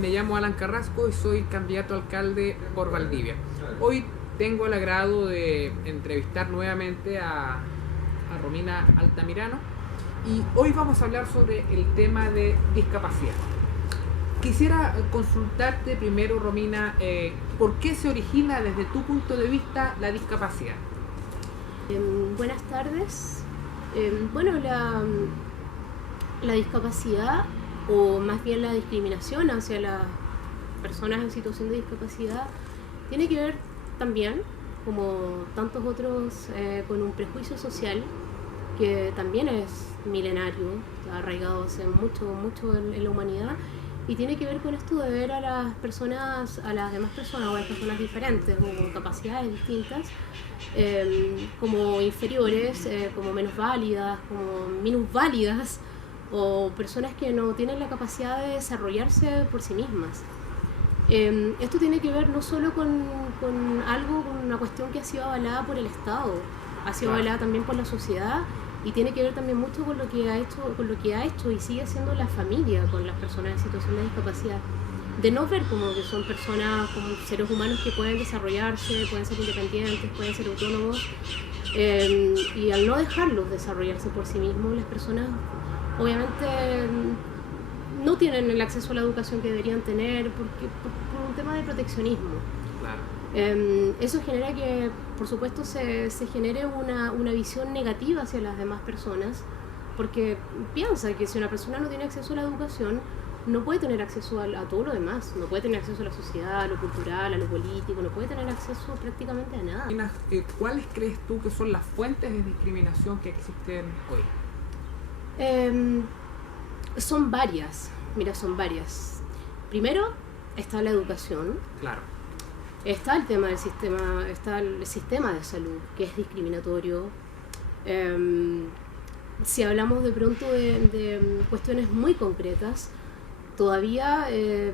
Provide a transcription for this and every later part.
Me llamo Alan Carrasco y soy candidato a alcalde por Valdivia. Hoy tengo el agrado de entrevistar nuevamente a Romina Altamirano y hoy vamos a hablar sobre el tema de discapacidad. Quisiera consultarte primero, Romina, ¿por qué se origina desde tu punto de vista la discapacidad? Buenas tardes. Bueno, la discapacidad, o más bien la discriminación hacia las personas en situación de discapacidad, tiene que ver también, como tantos otros, con un prejuicio social que también es milenario, arraigado hace mucho en la humanidad, y tiene que ver con esto de ver a las personas, a las demás personas o a las personas diferentes o con capacidades distintas, como inferiores, como menos válidas, como minusválidas, o personas que no tienen la capacidad de desarrollarse por sí mismas. Esto tiene que ver no solo con una cuestión que ha sido avalada por el Estado, ha sido avalada también por la sociedad, y tiene que ver también mucho con lo que ha hecho y sigue haciendo la familia con las personas en situación de discapacidad, de no ver como que son personas, como seres humanos que pueden desarrollarse, pueden ser independientes, pueden ser autónomos, y al no dejarlos desarrollarse por sí mismos, las personas obviamente no tienen el acceso a la educación que deberían tener por un tema de proteccionismo. Claro. Eso genera que, por supuesto, se genere una visión negativa hacia las demás personas, porque piensa que si una persona no tiene acceso a la educación, no puede tener acceso a todo lo demás, no puede tener acceso a la sociedad, a lo cultural, a lo político, no puede tener acceso prácticamente a nada. ¿Cuáles crees tú que son las fuentes de discriminación que existen hoy? Son varias, son varias. Primero está la educación. Claro. Está el tema del sistema, está el sistema de salud, que es discriminatorio. Si hablamos de pronto de cuestiones muy concretas, todavía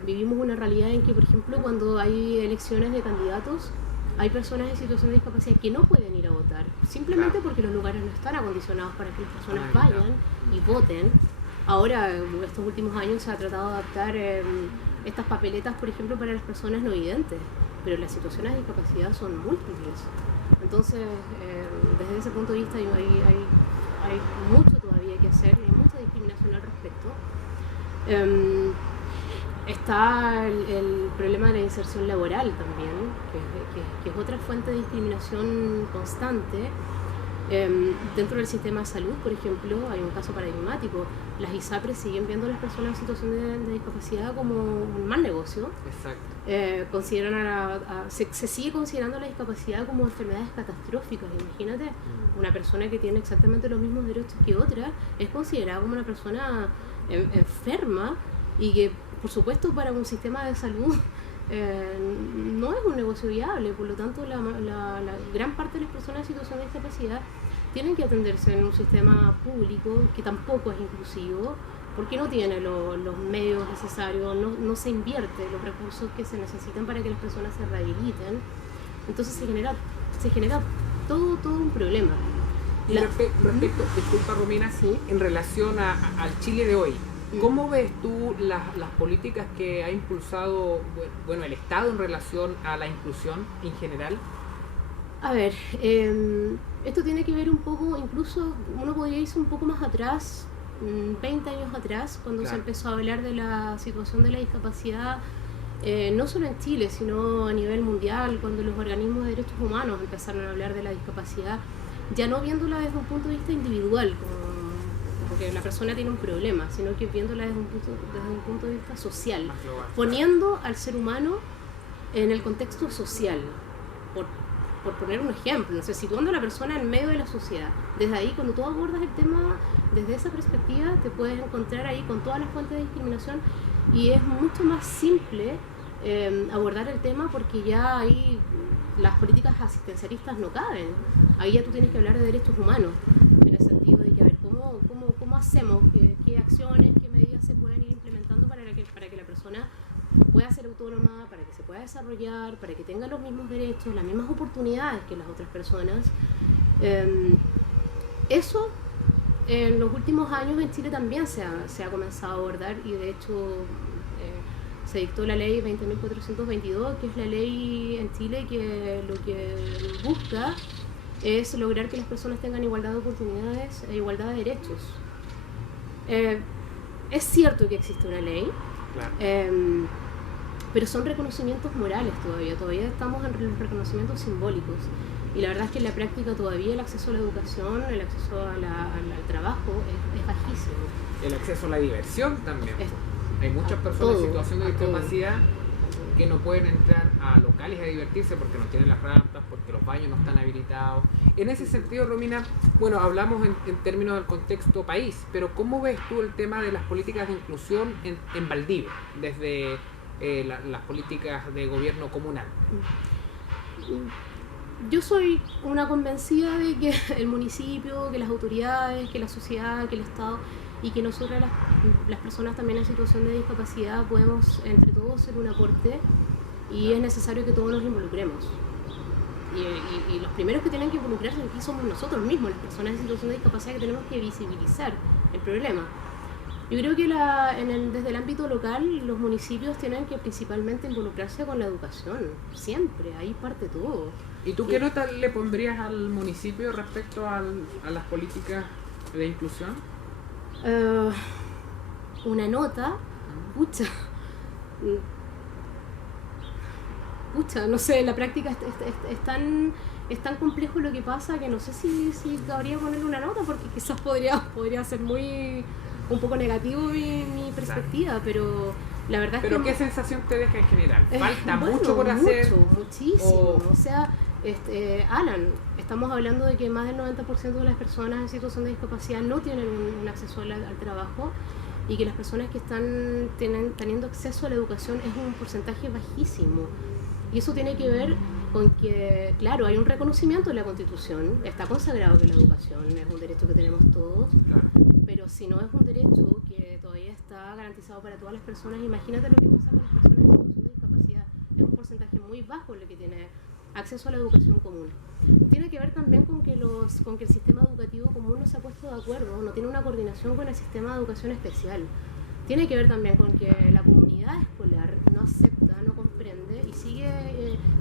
vivimos una realidad en que, por ejemplo, cuando hay elecciones de candidatos, hay personas en situación de discapacidad que no pueden ir a votar, simplemente porque los lugares no están acondicionados para que las personas vayan y voten. Ahora, estos últimos años se ha tratado de adaptar estas papeletas, por ejemplo, para las personas no videntes, pero las situaciones de discapacidad son múltiples. Entonces, desde ese punto de vista hay mucho todavía que hacer, hay mucha discriminación al respecto. Está el problema de la inserción laboral también, que es otra fuente de discriminación constante. Dentro del sistema de salud, por ejemplo, hay un caso paradigmático. Las ISAPRES siguen viendo a las personas en situación de discapacidad como un mal negocio. Exacto. Se sigue considerando la discapacidad como enfermedades catastróficas. Imagínate, una persona que tiene exactamente los mismos derechos que otra es considerada como una persona enferma, y que, por supuesto, para un sistema de salud no es un negocio viable. Por lo tanto, la gran parte de las personas en situación de discapacidad tienen que atenderse en un sistema público que tampoco es inclusivo, porque no tiene los medios necesarios, no se invierte los recursos que se necesitan para que las personas se rehabiliten. Entonces se genera todo un problema. Y respecto, disculpa, Romina, ¿sí? En relación al Chile de hoy, ¿cómo ves tú las políticas que ha impulsado el Estado en relación a la inclusión en general? A ver, esto tiene que ver un poco, incluso uno podría irse un poco más atrás, 20 años atrás, cuando se empezó a hablar de la situación de la discapacidad, no solo en Chile, sino a nivel mundial, cuando los organismos de derechos humanos empezaron a hablar de la discapacidad, ya no viéndola desde un punto de vista individual, como que la persona tiene un problema, sino que viéndola desde un punto de vista social, poniendo al ser humano en el contexto social, por poner un ejemplo, situando a la persona en medio de la sociedad. Desde ahí, cuando tú abordas el tema desde esa perspectiva, te puedes encontrar ahí con todas las fuentes de discriminación, y es mucho más simple abordar el tema, porque ya ahí las políticas asistencialistas no caben. Ahí ya tú tienes que hablar de derechos humanos, en el sentido de que, a ver, ¿cómo hacemos? ¿Qué acciones, qué medidas se pueden ir implementando para que la persona pueda ser autónoma, para que se pueda desarrollar, para que tenga los mismos derechos, las mismas oportunidades que las otras personas? Eso en los últimos años en Chile también se ha comenzado a abordar, y de hecho se dictó la ley 20.422, que es la ley en Chile que lo que busca es lograr que las personas tengan igualdad de oportunidades e igualdad de derechos. Es cierto que existe una ley, Claro. pero son reconocimientos morales todavía estamos en reconocimientos simbólicos. Y la verdad es que en la práctica todavía el acceso a la educación, el acceso al trabajo es bajísimo. El acceso a la diversión también. Es- Hay muchas a personas todo, en situación de a todo. discapacidad que no pueden entrar a locales a divertirse porque no tienen las rampas, porque los baños no están habilitados. En ese sentido, Romina, bueno, hablamos en términos del contexto país, pero ¿cómo ves tú el tema de las políticas de inclusión en Valdivia, desde las políticas de gobierno comunal? Yo soy una convencida de que el municipio, que las autoridades, que la sociedad, que el Estado y que nosotras las personas también en situación de discapacidad podemos entre todos hacer un aporte y es necesario que todos nos involucremos. Y los primeros que tienen que involucrarse aquí somos nosotros mismos, las personas en situación de discapacidad, que tenemos que visibilizar el problema. Yo creo que desde el ámbito local los municipios tienen que principalmente involucrarse con la educación, siempre, ahí parte todo. ¿Y tú qué nota le pondrías al municipio respecto a las políticas de inclusión? Una nota, pucha, no sé, en la práctica es tan complejo lo que pasa que no sé si cabría ponerle una nota, porque quizás podría ser un poco negativo mi perspectiva, pero la verdad ¿Pero es que... qué sensación te deja en general? ¿Falta bueno, mucho por hacer? Muchísimo. O- O sea, Alan, estamos hablando de que más del 90% de las personas en situación de discapacidad no tienen un acceso al trabajo, y que las personas que están teniendo acceso a la educación es un porcentaje bajísimo. Y eso tiene que ver con que, claro, hay un reconocimiento en la Constitución, está consagrado que la educación es un derecho que tenemos todos, Claro. pero si no es un derecho que todavía está garantizado para todas las personas, imagínate lo que pasa con las personas en situación de discapacidad. Es un porcentaje muy bajo el que tiene acceso a la educación común. Tiene que ver también con que el sistema educativo común no se ha puesto de acuerdo, no tiene una coordinación con el sistema de educación especial. Tiene que ver también con que la comunidad escolar no acepta, no comprende y sigue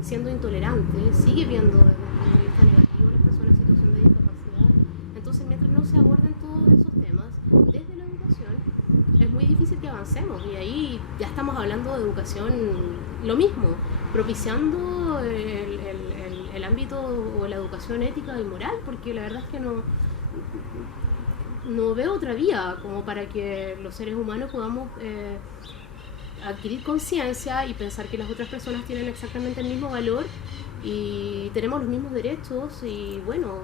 siendo intolerante, sigue viendo desde un punto de vista negativo a las personas en situación de discapacidad. Entonces, mientras no se aborden todos esos temas desde la educación, es muy difícil que avancemos. Y ahí ya estamos hablando de educación, lo mismo, propiciando el ámbito o la educación ética y moral, porque la verdad es que no veo otra vía como para que los seres humanos podamos adquirir conciencia y pensar que las otras personas tienen exactamente el mismo valor y tenemos los mismos derechos. Y bueno,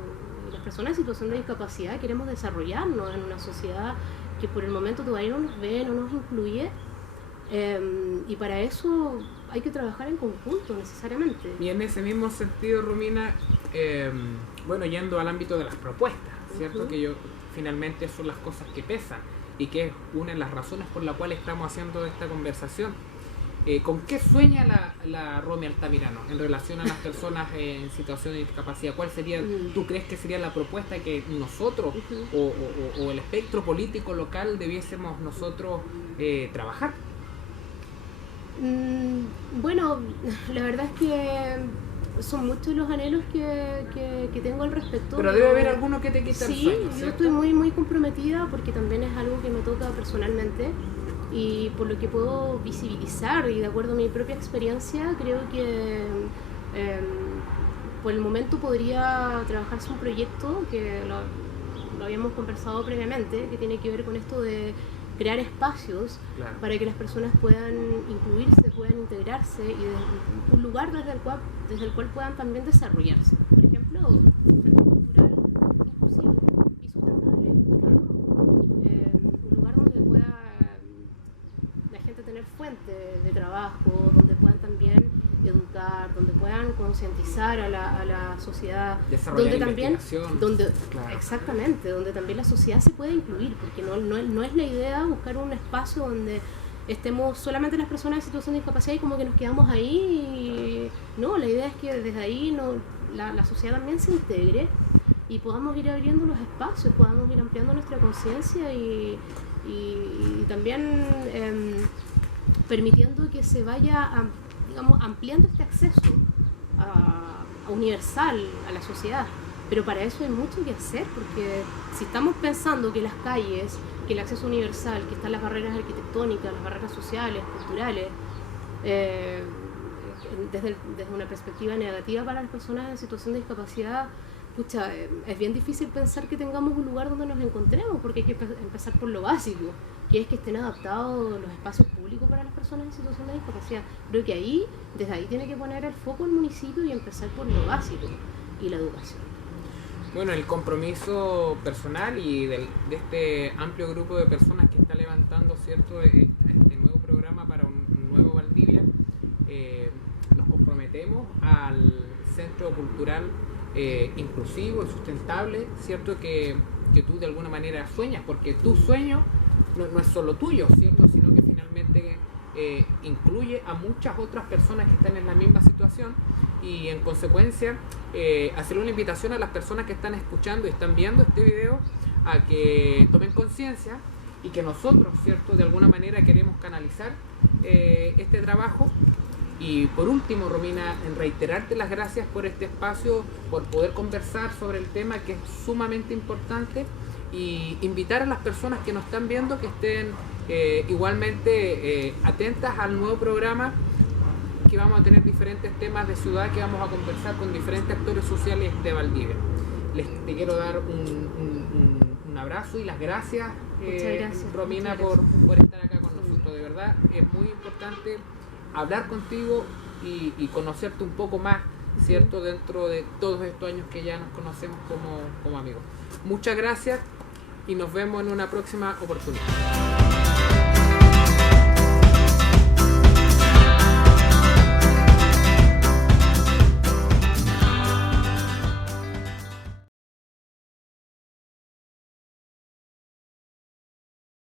las personas en situación de discapacidad queremos desarrollarnos en una sociedad que por el momento todavía no nos ve, no nos incluye, y para eso hay que trabajar en conjunto necesariamente. Y en ese mismo sentido, Romina, bueno, yendo al ámbito de las propuestas, ¿cierto? Ujú. Que finalmente son las cosas que pesan y que es una de las razones por la cual estamos haciendo esta conversación. ¿Con qué sueña la Romy Altamirano en relación a las personas en situación de discapacidad? ¿Cuál sería, tú crees que sería la propuesta que nosotros o el espectro político local debiésemos nosotros trabajar? Bueno, la verdad es que son muchos los anhelos que tengo al respecto. Pero debe haber alguno que te quita el Sí, sueño, yo ¿cierto? estoy muy comprometida porque también es algo que me toca personalmente y por lo que puedo visibilizar y de acuerdo a mi propia experiencia creo que por el momento podría trabajarse un proyecto que lo habíamos conversado previamente, que tiene que ver con esto de crear espacios Claro. para que las personas puedan incluirse, puedan integrarse y un lugar desde el cual puedan también desarrollarse. Por ejemplo, un centro cultural inclusivo y sustentable, un lugar donde pueda la gente tener fuente de trabajo, donde puedan también educar, donde puedan concientizar a la sociedad, Desarrollar donde también, investigación. Claro. exactamente, donde también la sociedad se puede incluir, porque no es la idea buscar un espacio donde estemos solamente las personas en situación de discapacidad y como que nos quedamos ahí. No, la idea es que desde ahí la sociedad también se integre y podamos ir abriendo los espacios, podamos ir ampliando nuestra conciencia y también permitiendo que se vaya, digamos, ampliando este acceso universal a la sociedad. Pero para eso hay mucho que hacer, porque si estamos pensando que las calles, que el acceso universal, que están las barreras arquitectónicas, las barreras sociales, culturales, desde una perspectiva negativa para las personas en situación de discapacidad, pucha, es bien difícil pensar que tengamos un lugar donde nos encontremos, porque hay que empezar por lo básico, que es que estén adaptados los espacios públicos para las personas en situación de discapacidad. Creo que desde ahí tiene que poner el foco el municipio y empezar por lo básico y la educación. Bueno, el compromiso personal y de este amplio grupo de personas que está levantando, ¿cierto?, este nuevo programa para un nuevo Valdivia, nos comprometemos al Centro Cultural inclusivo y sustentable, ¿cierto?, que tú de alguna manera sueñas, porque tu sueño no es solo tuyo, ¿cierto?, sino que finalmente incluye a muchas otras personas que están en la misma situación, y en consecuencia hacerle una invitación a las personas que están escuchando y están viendo este video a que tomen conciencia, y que nosotros, ¿cierto?, de alguna manera queremos canalizar este trabajo. Y por último, Romina, en reiterarte las gracias por este espacio, por poder conversar sobre el tema, que es sumamente importante, y invitar a las personas que nos están viendo que estén igualmente atentas al nuevo programa, que vamos a tener diferentes temas de ciudad, que vamos a conversar con diferentes actores sociales de Valdivia. Te quiero dar un abrazo y las gracias, Romina, por estar acá con nosotros. De verdad, es muy importante hablar contigo y conocerte un poco más, ¿cierto?, dentro de todos estos años que ya nos conocemos como amigos. Muchas gracias y nos vemos en una próxima oportunidad.